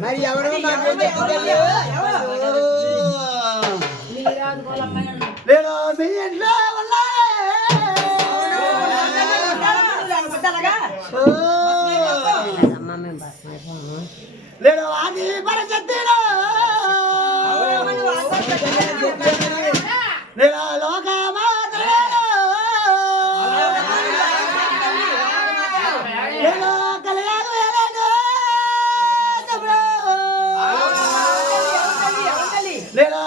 మరి ఎవరో లేడో మీ ఇంట్లో లేడో అది పరచెత్తిలో లేడో లోకమాతలేడో లేడో కళ్యాణం వేలేడో తమ్ముడు లేడో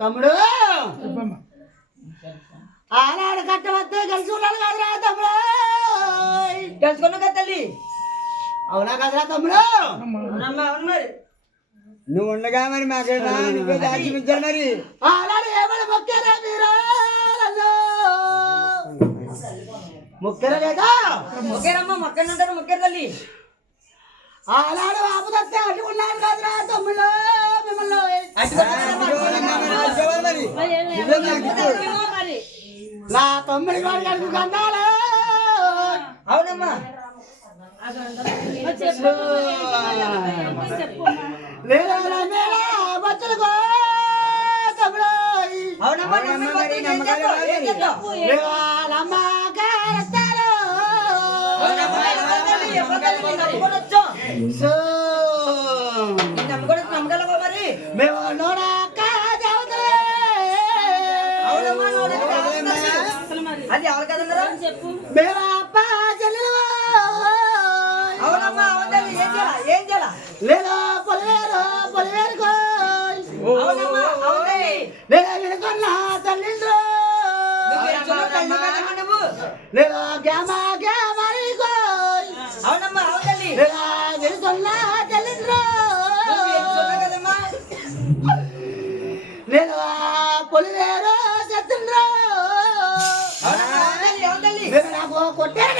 తమ్ముడు ఆనాడు కట్టవద్దే కలిసి ఉన్నాడు కదరా తమ్ముడు తెలుసుకున్నా కదా తల్లి అవునా కదరా తమ్ముడు అవును మరి నువ్వు ఉండగా మరి మాకేనా నువ్వే దాచి చూపించారు మరి ఆనాడు ఏమని మొక్కారా మీరు మొక్కరా లేదా మొక్కారమ్మా మొక్కని ఉంటారు మొక్కారు తల్లి ఆనాడు ఆపుదత్తే అడ్డుకున్నాడు కదరా తమ్ముడు మిమ్మల్ని నా తమ్ముడి వాడికి అడుగుకున్నాడు అవునమ్మా బచ్చులుకో తమ్ముడు అవునమ్మా నమ్మగలవా మరి మేము నోడా అవునమ్మా అది ఎవరు కదన్నారా చెప్పు. మేరా అప్ప చెల్లెలు. అవునమ్మా అవునండి. ఏం చేయాల లేదా పొలివేరు అవునమ్మా అవునండి. లేదా వినుకున్న తల్లిండ్రు. లేదా అవునమ్మా అవునండి. లేదా వినుకున్న తల్లిండ్రు. లేదా పొలివేరు చెత్తుండ్రు. నాకు కొట్టారు.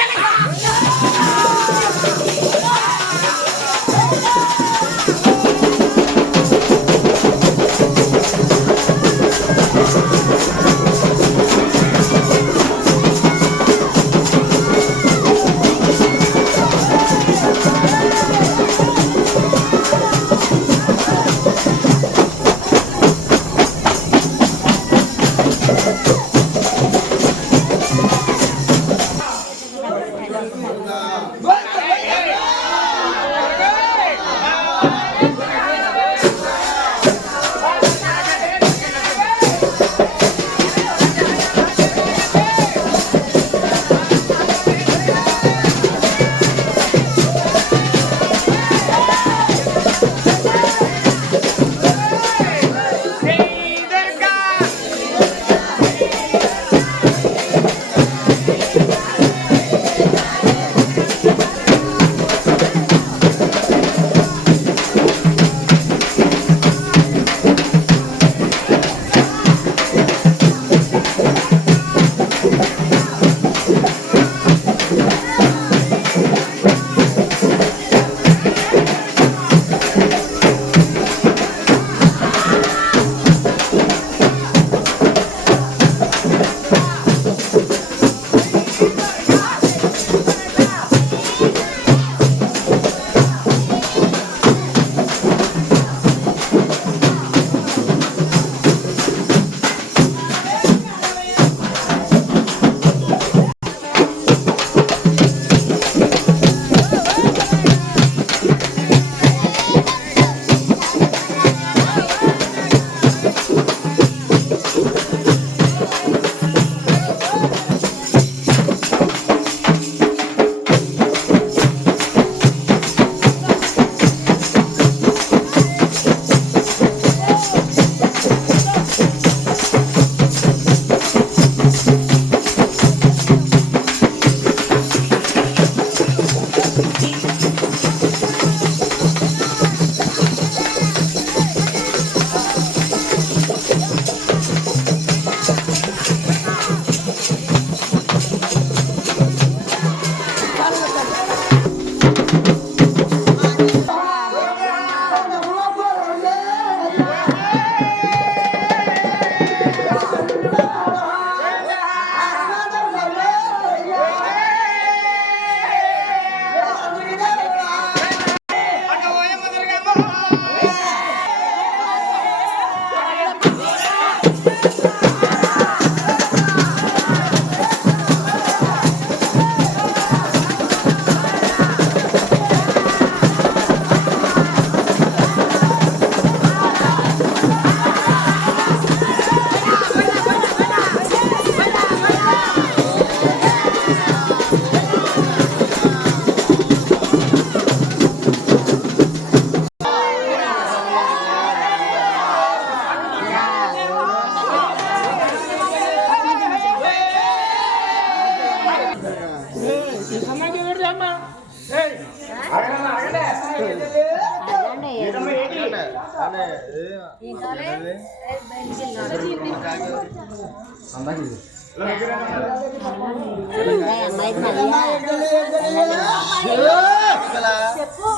చెప్పు